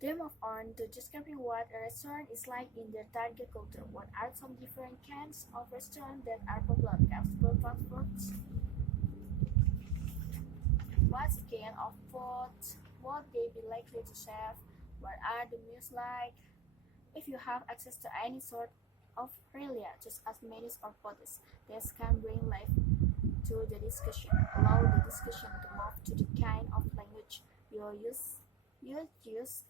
They move on to describing what a restaurant is like in their target culture. What are some different kinds of restaurants that are popular? Flexible fast foods. What's the kind of food? Would they be likely to serve? What are the meals like? If you have access to any sort of relia, just as menus or photos, this can bring life to the discussion. Allow the discussion to move to the kind of language you use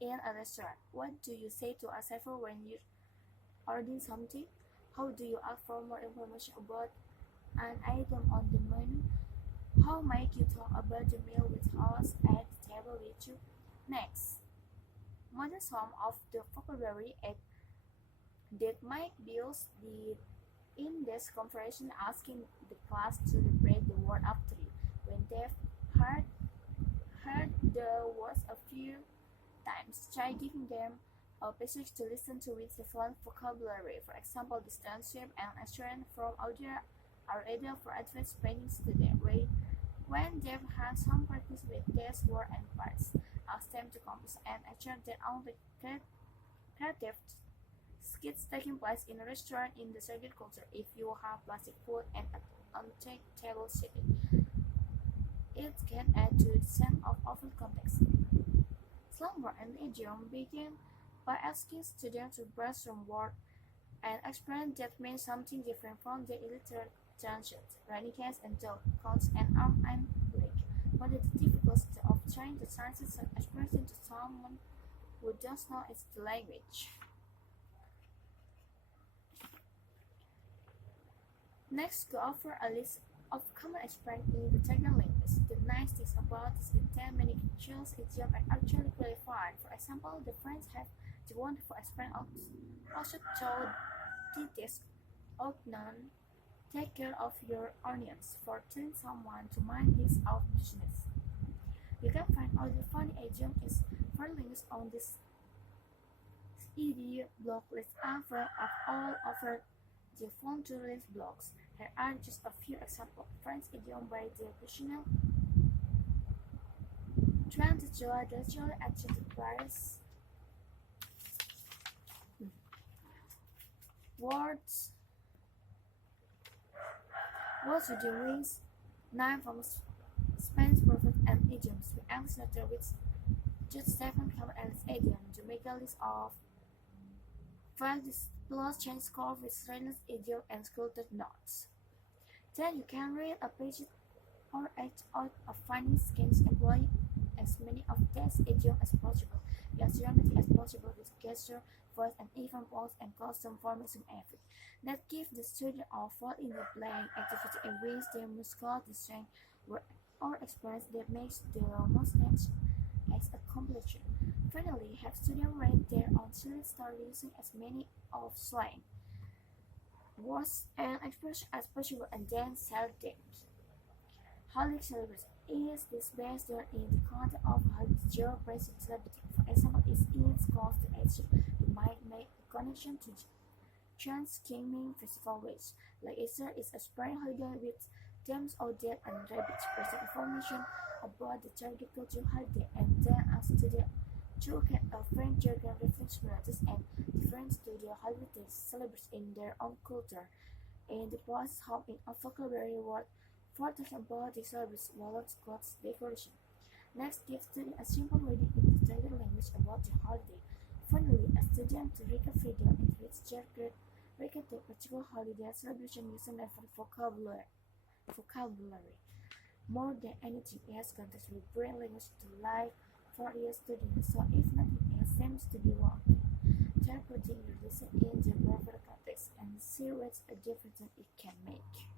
in a restaurant. What do you say to a server when you order something? How do you ask for more information about an item on the menu? How might you talk about the meal with us at the table with you? Next, modern some of the vocabulary that might be used in this conversation, asking the class to repeat the word after you. When they've heard the words a few times, try giving them a passage to listen to with different vocabulary. For example, the transcript and assurance from audio are ideal for advanced training students. When they've had some practice with these words and parts, ask them to compose and assure their own creative skits taking place in a restaurant in the target culture. If you have plastic food and an unchecked table setting, it can add to the sense of often context. Slang word and idiom begin by asking students to brainstorm words and expressions that mean something different from the illiterate translations. Running case and joke, counts and arm and leg. What is the difficulty of trying to translate some expression to someone who does not its language? Next, go over a list of common expressions in the target language. The nice thing about this is that many cultures idioms are actually qualified. For example, the French have the wonderful expression of also told this none take care of your onions for telling someone to mind his own business. You can find all the funny idioms for links on this ED blog list available all over the Fontourist blogs. Here are just a few examples of French idioms by the professional trying to draw the actual action to Paris. Words Words with the wings, nine from Spanish proverbs and idioms. We answer with just 7 common idioms to make a list of 5 plus change score with readiness idiom and sculpted notes. Then you can read a page or act out a funny sketch employing as many of these idioms as possible. Be as dramatic as possible with gesture, voice, and even pose and custom formation effect. That gives the student a fall in the playing activity in which they must call the strength or experience that makes the most sense as a completion. Finally, have students write their own silly story using as many of slang words and expressions as possible and then sell them. Holiday celebration is this based on in the context of holiday geo-present celebrity. For example, it is close to Asia. You might make a connection to Thanksgiving festival which, like Easter, is a spring holiday with themes of death and rabbits. Present information about the target culture holiday and then ask students to get a French geographic similarities and difference to the holidays celebrated in their own culture. In the process, hop in a vocabulary word for talking about the service, wallet, clothes, decoration. Next, give students a simple reading in the target language about the holiday. Finally, a student to recap video in which their grade recap the particular holiday celebration using different vocabulary. More than anything else, context will bring language to life for your students, so if nothing else seems to be wrong, try putting your lesson in the proper context and see what a difference it can make.